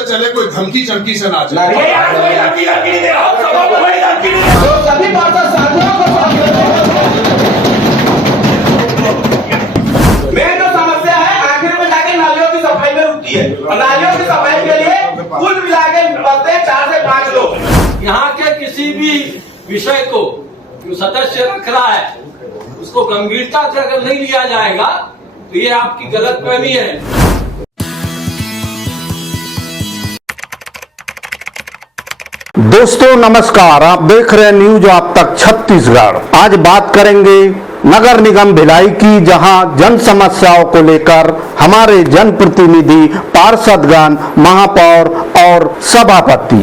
से चले, कोई धमकी चमकी से ना चले। सभी पार्षद साथियों को मेन जो समस्या है आखिर में जाके नालियों की सफाई में रुकती है, और नालियों की सफाई के लिए कुल मिला के बचते हैं 4 से 5 लोग। यहाँ के किसी भी विषय को जो सदस्य रख रहा है उसको गंभीरता से अगर नहीं लिया जाएगा तो ये आपकी गलतफहमी है। दोस्तों नमस्कार, आप देख रहे हैं न्यूज आप तक छत्तीसगढ़। आज बात करेंगे नगर निगम भिलाई की, जहां जन समस्याओं को लेकर हमारे जनप्रतिनिधि, पार्षदगण, महापौर और सभापति,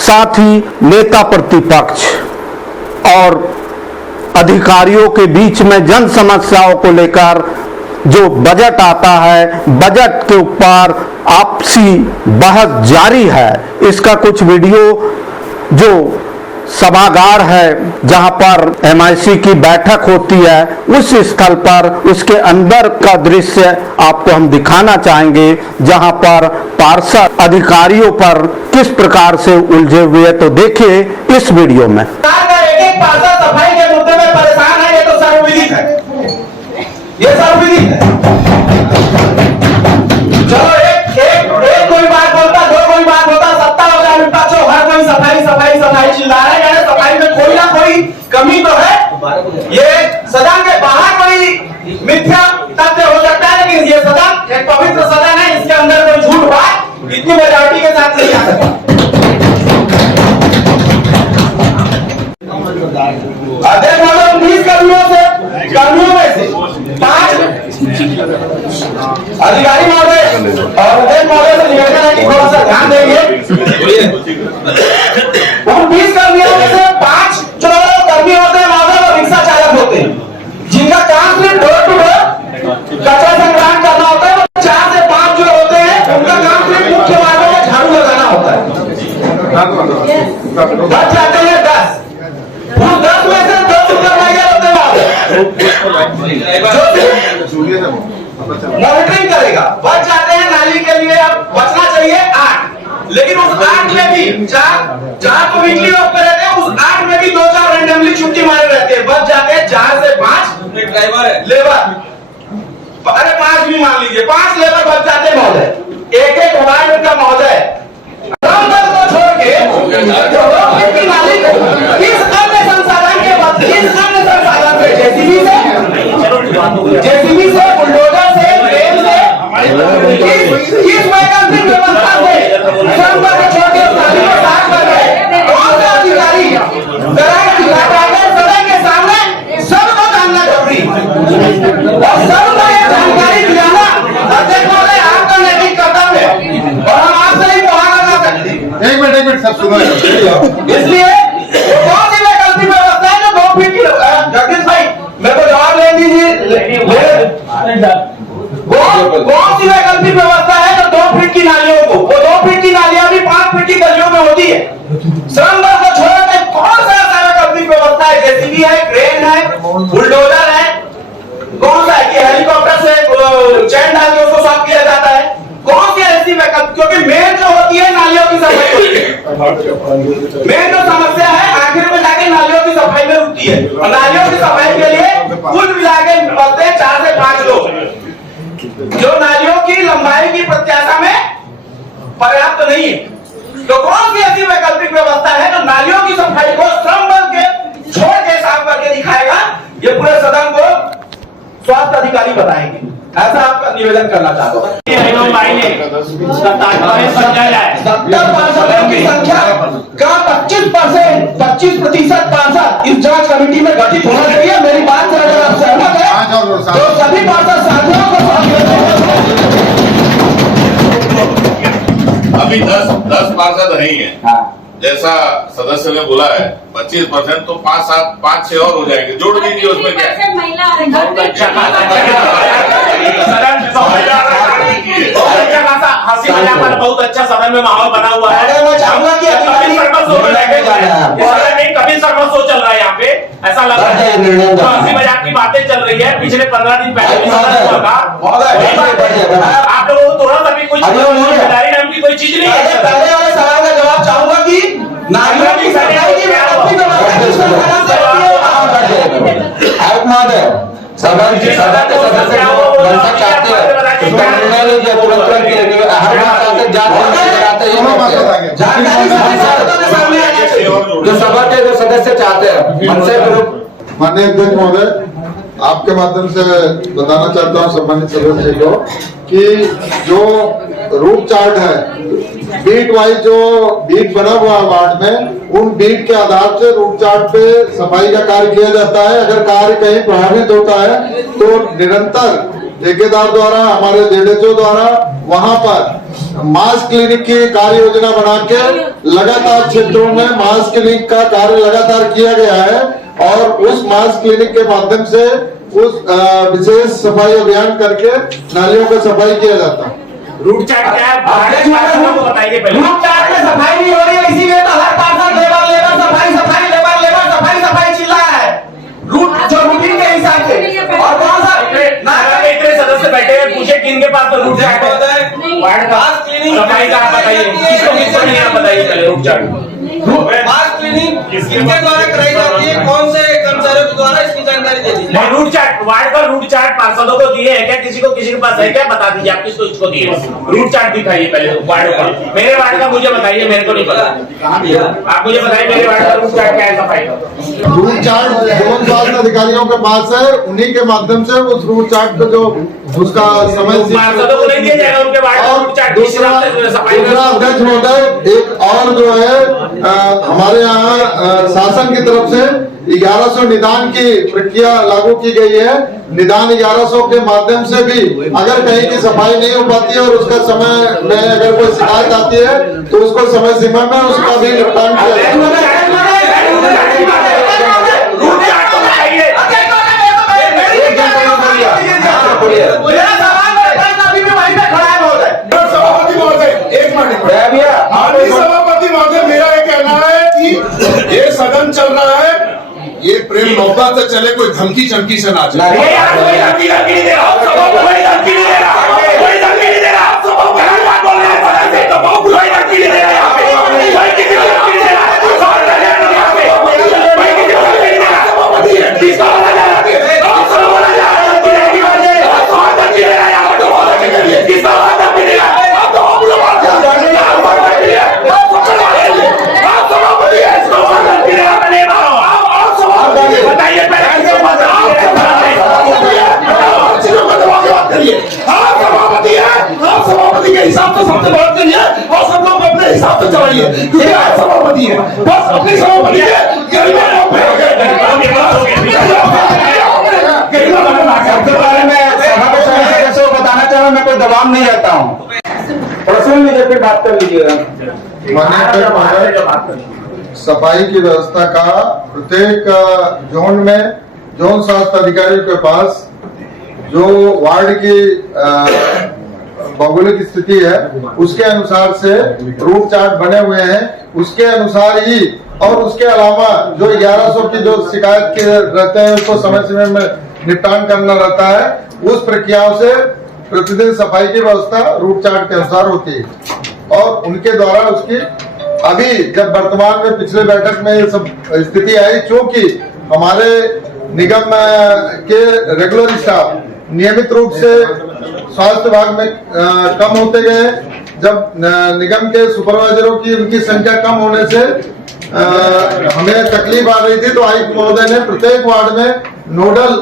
साथ ही नेता प्रतिपक्ष और अधिकारियों के बीच में जन समस्याओं को लेकर जो बजट आता है, बजट के ऊपर आपसी बहस जारी है। इसका कुछ वीडियो जो सभागार है जहां पर MIC की बैठक होती है, उस स्थल पर उसके अंदर का दृश्य आपको हम दिखाना चाहेंगे, जहां पर पार्षद अधिकारियों पर किस प्रकार से उलझे हुए। तो देखिए इस वीडियो में। एक पार्षद सफाई के मुद्दे में परेशान है, ये तो सर्वविदित है, ये सर्वविदित है। चलो एक कोई बात बोलता, दो कोई बात बोलता, सत्ता हो जाए विपक्ष हो, हर कोई सफाई सफाई सफाई चिल्ला रहा है। सफाई में कोई ना कोई कमी तो है। ये सदन के बाहर कोई मिथ्या तथ्य हो सकता है, लेकिन ये सदन एक पवित्र सदन है, इसके अंदर कोई झूठ बात इतनी मेजॉरिटी के साथ नहीं आ सकता। अध्यक्ष महोदय 19 कर्मियों में से 5 अधिकारी महोदय और अध्यक्ष महोदय से निवेदन है कि थोड़ा सा ध्यान देंगे। 19 कर्मियों में से 5 जो कर्मी होते हैं महोदय वो रिक्शा चालक होते हैं, जिनका काम सिर्फ डोर टू डोर कचरा संग्रहण करना होता है। 4 से 5 जो होते हैं उनका काम सिर्फ मुख्य मार्गों में झाड़ू लगाना होता है। बच जाते हैं 10। उन 10 में से 2 सुपरवाइजर होते हैं मॉनिटरिंग करेगा। बच जाते हैं नाली के लिए, अब बचना चाहिए 8, लेकिन उस 8 में भी 4 तो वीकली ऑफ पे रहते हैं, उस 8 में भी 2-4 रैंडमली छुट्टी मारे रहते हैं। बच जाते हैं 4 से 5 ड्राइवर है, लेबर, अरे 5 भी मान लीजिए, 5 लेबर बच जाते हैं महोदय। एक वार्ड का महोदय को छोड़ के नाली किस अन्य संसाधन के बाद, किस अन्य संसाधन से, जेसीबी से, बुलडोजर से, क्रेन से, किस वैकल्पिक व्यवस्था से श्रम को छोड़ के नाली को साफ कर रहे कौन सा अधिकारी? सदन के सामने सबको जानना जरूरी और सबको ये जानकारी दिलाना अध्यक्ष महोदय आपका नैतिक कर्तव्य है, और हम आपसे ही मुआवजा कर सकते हैं। एक मिनट सब सुनो। इसलिए कौन सी वैकल्पिक व्यवस्था है जो 2 फीट की? जगदीश भाई मेरे को जवाब ले दीजिए, कौन सी वैकल्पिक व्यवस्था है जो 2 फीट की नालियों को, वो 2 फीट की नालियां भी 5 फीट की गलियों में होती है। श्रम बल को छोड़ के कौन सा ऐसा वैकल्पिक व्यवस्था है? जेसीबी है, क्रेन है, बुलडोजर है, कौन सा है कि हेलीकॉप्टर से चैन डाल के उसको साफ किया जाता है? कौन सी ऐसी वैकल्पिक? क्योंकि मेन जो होती है नालियों की सफाई होती है। मेन जो समस्या है आखिर में जाके नालियों की सफाई में रुकती है, और नालियों की सफाई के लिए कुल मिला के बचते हैं 4 से 5 लोग, जो नालियों की लंबाई की प्रत्याशा में पर्याप्त नहीं है। तो कौन सी ऐसी वैकल्पिक व्यवस्था है जो नालियों की सफाई को श्रम बल के छोड़ के साफ करके दिखाएगा? ये पूरे सदन को स्वास्थ्य अधिकारी बताएंगे। ऐसा आपका निवेदन करना चाहता हूँ। 70 पार्षदों की संख्या का 25% पार्षद इस जांच कमेटी में गठित होना चाहिए। मेरी बात से अगर आप सहमत है तो सभी पार्षद साथियों को अभी 10 पार्षद नहीं है, जैसा सदस्य ने बोला है 25%, तो 5-6 और हो जाएंगे, जोड़ दीजिए उसमें क्या है। हंसी मजाक वाला बहुत अच्छा सदन में माहौल बना हुआ है। कभी सर्वस्व चल रहा है यहाँ पे, ऐसा लग रहा है हंसी मजाक की बातें चल रही है। पिछले 15 दिन पहले आप लोगों को तुरंत अभी कुछ जिम्मेदारी नाम की कोई चीज नहीं है। नालियों की सफाई की व्यवस्था आयुक्त महोदय सदन के सदस्य बनना चाहते हैं इसका निर्णय लीजिए तुरंत हर बात आते जाते जो सभा के जो सदस्य चाहते हैं हमसे माननीय अध्यक्ष महोदय, आपके माध्यम से बताना चाहता हूँ सम्मानित सदस्य को कि जो रूट चार्ट है, बीट वाइज जो बीट बना हुआ है वार्ड में, उन बीट के आधार से रूट चार्ट पे सफाई का कार्य किया जाता है। अगर कार्य कहीं प्रभावित होता है तो निरंतर ठेकेदार द्वारा, हमारे जेडीएचओ द्वारा वहां पर मास क्लिनिक की कार्य योजना बना के लगातार क्षेत्रों में मास क्लिनिक का कार्य लगातार किया गया है और उस मास क्लिनिक के माध्यम से उस विशेष सफाई अभियान करके नालियों का सफाई किया जाता है। रूट चार्ट क्या है बताइए पहले। रूट चार्ट में सफाई नहीं हो रही है, इसीलिए तो हर पार्षद लेबर सफाई सफाई लेबर सफाई सफाई चिल्ला है। रूट जो रूटीन के हिसाब से और कौन सा इतने सदस्य बैठे हैं, पूछे किन के पास तो रूट चार्ट होता है। वार्ड का सफाई का बताइए, किसको नहीं आप बताइए पहले। रूट चार्ट मास क्लीनिंग किसके द्वारा कराई जाती है, कौन से कर्मचारियों के द्वारा, इसकी जानकारी दे दीजिए। नहीं, रूट चार्ट वार्ड का रूट चार्ट पार्षदों को दिए हैं क्या, किसी के पास है क्या, बता दीजिए आप किसको इसको दिए। रूट चार्ट दिखाइए पहले वार्ड का। मेरे वार्ड का मुझे बताइए, मेरे को नहीं पता। आप मुझे बताइए मेरे वार्ड का रूट चार्ट क्या है सफाई का। रूट चार्ट जोन स्वास्थ्य अधिकारियों के पास है, उन्हीं के माध्यम से उस रूट चार्ट को जो उसका समय पार्षदों को नहीं दिया जाएगा उनके वार्ड का रूट चार्ट। दूसरा अध्यक्ष महोदय, एक और जो है हमारे यहाँ शासन की तरफ से 1100 निदान की प्रक्रिया लागू की गई है। निदान 1100 के माध्यम से भी अगर कहीं की सफाई नहीं हो पाती है और उसका समय में अगर कोई शिकायत आती है तो उसको समय सीमा में उसका भी निपटान किया जाए। सभापति महोदय, मेरा ये कहना है कि ये सदन चल रहा है, ये प्रेम मोहब्बत से चले, कोई धमकी चमकी से ना चले। सभापति के हिसाब से सबसे बात करिए और सब लोग अपने हिसाब से चलाइए, क्योंकि आप सभापति हैं। बस अपनी सभापति है, बताना चाह रहा, मैं कोई दबाव नहीं रहता हूँ। पर्सनल लीजिए, फिर बात कर लीजिएगा। सफाई की व्यवस्था का प्रत्येक जोन में जोन स्वास्थ्य अधिकारियों के पास जो वार्ड की भौगोलिक स्थिति है उसके अनुसार से रूट चार्ट बने हुए हैं, उसके अनुसार ही और उसके अलावा जो 1100 की जो शिकायत के रहते हैं उसको समय समय में निपटान करना रहता है। उस प्रक्रियाओं से प्रतिदिन सफाई की व्यवस्था रूट चार्ट के अनुसार होती है और उनके द्वारा उसकी अभी जब वर्तमान में पिछले बैठक में ये सब स्थिति आई, चूंकि हमारे निगम के रेगुलर स्टाफ नियमित रूप से स्वास्थ्य विभाग में कम होते गए, जब निगम के सुपरवाइजरों की उनकी संख्या कम होने से हमें तकलीफ आ रही थी, तो आयुक्त महोदय ने प्रत्येक वार्ड में नोडल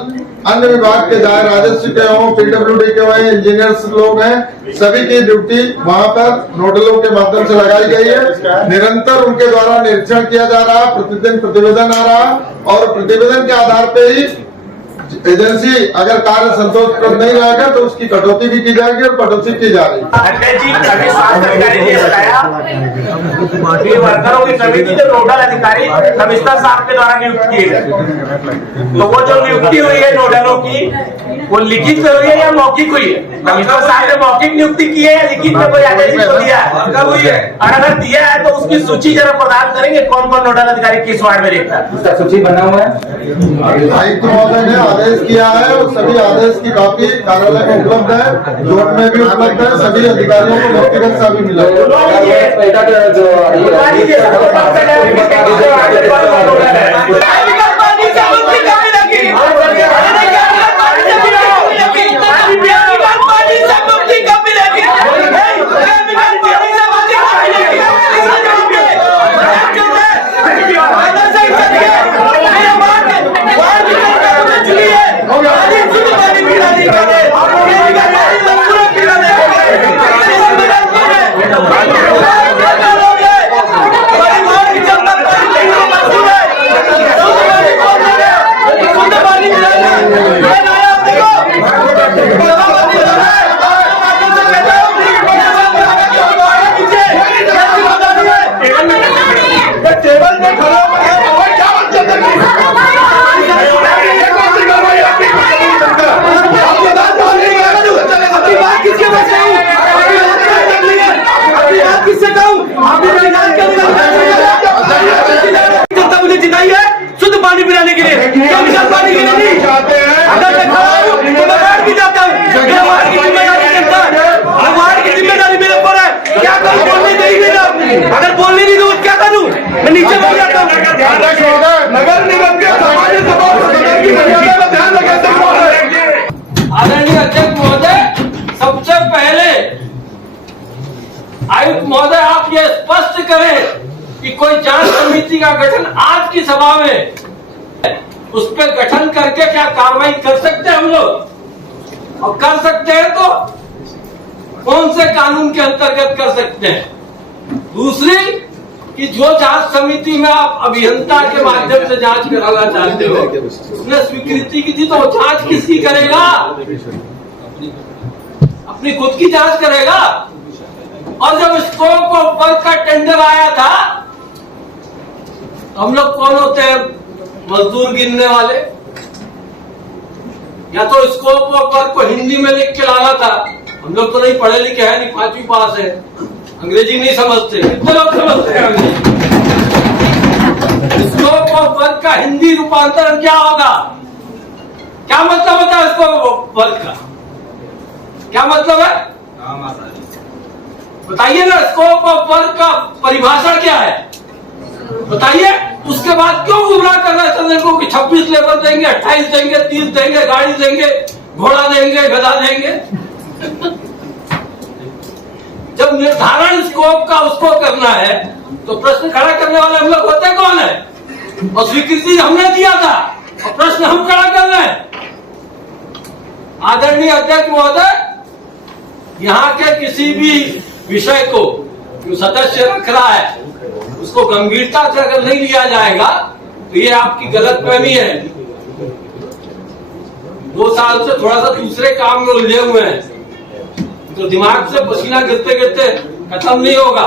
अन्य विभाग के चाहे राजस्व के हों, पीडब्ल्यूडी के हों, इंजीनियर्स लोग हैं, सभी की ड्यूटी वहां पर नोडलों के माध्यम से लगाई गई है। निरंतर उनके द्वारा निरीक्षण किया जा रहा, प्रतिदिन प्रतिवेदन आ रहा और प्रतिवेदन के आधार पे ही एजेंसी अगर कार्य संतोषप्रद नहीं रहेगा तो उसकी कटौती भी की जाएगी और कटौती की जा रही है। स्वास्थ्य अधिकारी ने बताया कि वर्करों की समिति जो नोडल अधिकारी कमिश्नर साहब के द्वारा नियुक्त किए गए, तो वो जो नियुक्ति हुई है नोडलों की वो लिखित में हुई है या मौखिक हुई है? कमिश्नर साहब ने मौखिक नियुक्ति की है या लिखित में कोई आदेश को दिया है? कब हुई है? और अगर दिया है तो उसकी सूची जरा प्रदान करेंगे, कौन कौन नोडल अधिकारी किस वार्ड में देखता है? उसका सूची बना हुआ है। आयुक्त महोदय ने आदेश किया है और सभी आदेश की कॉपी कार्यालय में उपलब्ध है, जोन में भी उपलब्ध है, सभी अधिकारियों को व्यक्तिगत से भी मिला मुझे जिताई है शुद्ध पानी पिलाने के लिए, क्या विशाल पानी के लिए नहीं चाहते हैं। अगर मैं खराब हूं तो मैं बैठ भी जाता हूँ, वार्ड की जिम्मेदारी करता है, वार्ड की जिम्मेदारी मेरे ऊपर है। क्या करूँ, बोलने देंगे ना, अगर बोलने नहीं तो क्या करूँ, मैं नीचे बोल जाता हूँ। नगर निगम के सामान्य सभा की मर्यादा का ध्यान रखें। आदरणीय अध्यक्ष महोदय, सबसे पहले आयुक्त महोदय आप ये स्पष्ट करें कि कोई जांच समिति का गठन आज की सभा में, उस पर गठन करके क्या कार्रवाई कर सकते हैं हम लोग, और कर सकते हैं तो कौन से कानून के अंतर्गत कर सकते हैं। दूसरी कि जो जांच समिति में आप अभियंता के माध्यम से जांच कराना चाहते हो, उसने स्वीकृति की थी, तो वो जांच किसकी करेगा, अपनी खुद की जांच करेगा। और जब स्कोप ऑफ वर्क का टेंडर आया था, हम लोग कौन होते हैं, मजदूर गिनने वाले, या तो स्कोप ऑफ वर्क को हिंदी में लिख के लाना था। हम लोग तो नहीं पढ़े लिखे हैं, नहीं 5वीं पास है, अंग्रेजी नहीं समझते, कितने लोग समझते हैं अंग्रेजी। स्कोप ऑफ वर्क का हिंदी रूपांतरण क्या होगा, क्या मतलब होता है स्कोप ऑफ वर्क का, क्या मतलब है बताइए ना। स्कोप ऑफ वर्क का परिभाषा क्या है बताइए। उसके बाद क्यों गुमराह करना है चंद्र को कि 26 लेबर देंगे, 28 देंगे, 30 देंगे, गाड़ी देंगे, घोड़ा देंगे, गधा देंगे। जब निर्धारण स्कोप का उसको करना है तो प्रश्न खड़ा करने वाले हम लोग होते कौन है, और स्वीकृति हमने दिया था और प्रश्न हम खड़ा कर रहे हैं। आदरणीय अध्यक्ष महोदय, यहाँ के किसी भी विषय को जो सदस्य रख रहा है उसको गंभीरता से अगर नहीं लिया जाएगा तो ये आपकी गलतफहमी है। 2 साल से थोड़ा सा दूसरे काम में उलझे हुए हैं, तो दिमाग से पसीना गिरते गिरते खत्म नहीं होगा।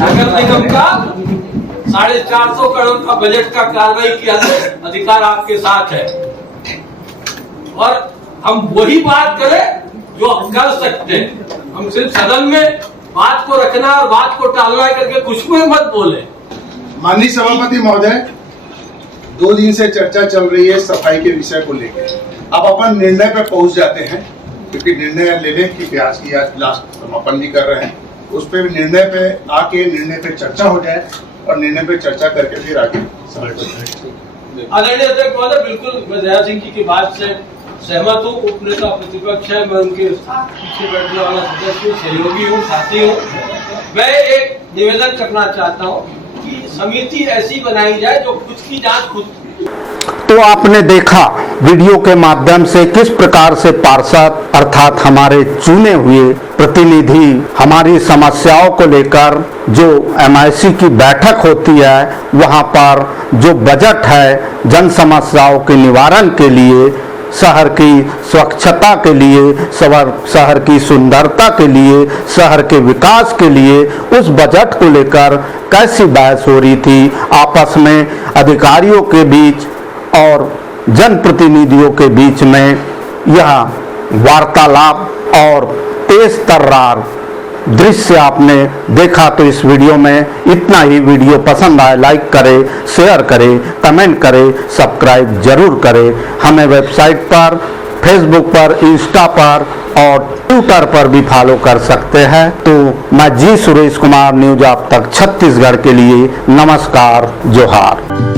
नगर निगम का 450 करोड़ का बजट का कार्रवाई किया अधिकार आपके साथ है, और हम वही बात करें जो कर सकते हैं। हम सिर्फ सदन में बात को रखना और बात को टालना करके कुछ में मत बोले। माननीय सभापति महोदय, 2 दिन से चर्चा चल रही है सफाई के विषय को लेकर। अब अपन निर्णय पर पहुंच जाते हैं, क्योंकि निर्णय लेने की आज की लास्ट समापन भी कर रहे हैं, उस पर निर्णय पे आके निर्णय पे चर्चा हो जाए और निर्णय पे चर्चा करके फिर आगे आदरणीय अध्यक्ष महोदय, बिल्कुल मैं दया सिंह जी की बात से सहमत हूँ। उपनेता प्रतिपक्ष है, मैं उनके पीछे बैठने वाला सदस्य हूँ, सहयोगी हूँ, साथी हूँ। मैं एक निवेदन करना चाहता हूँ कि समिति ऐसी बनाई जाए जो खुद की जांच खुद। तो आपने देखा वीडियो के माध्यम से किस प्रकार से पार्षद अर्थात हमारे चुने हुए प्रतिनिधि हमारी समस्याओं को लेकर जो MIC की बैठक होती है वहां पर जो बजट है जन समस्याओं के निवारण के लिए, शहर की स्वच्छता के लिए, शहर की सुंदरता के लिए, शहर के विकास के लिए उस बजट को लेकर कैसी बहस हो रही थी आपस में अधिकारियों के बीच और जनप्रतिनिधियों के बीच में। यह वार्तालाप और तेज तर्रार दृश्य आपने देखा तो इस वीडियो में इतना ही। वीडियो पसंद आए लाइक करें, शेयर करें, कमेंट करें, सब्सक्राइब जरूर करें। हमें वेबसाइट पर, फेसबुक पर, इंस्टा पर और ट्विटर पर भी फॉलो कर सकते हैं। तो मैं जी सुरेश कुमार, न्यूज आप तक छत्तीसगढ़ के लिए नमस्कार, जोहार।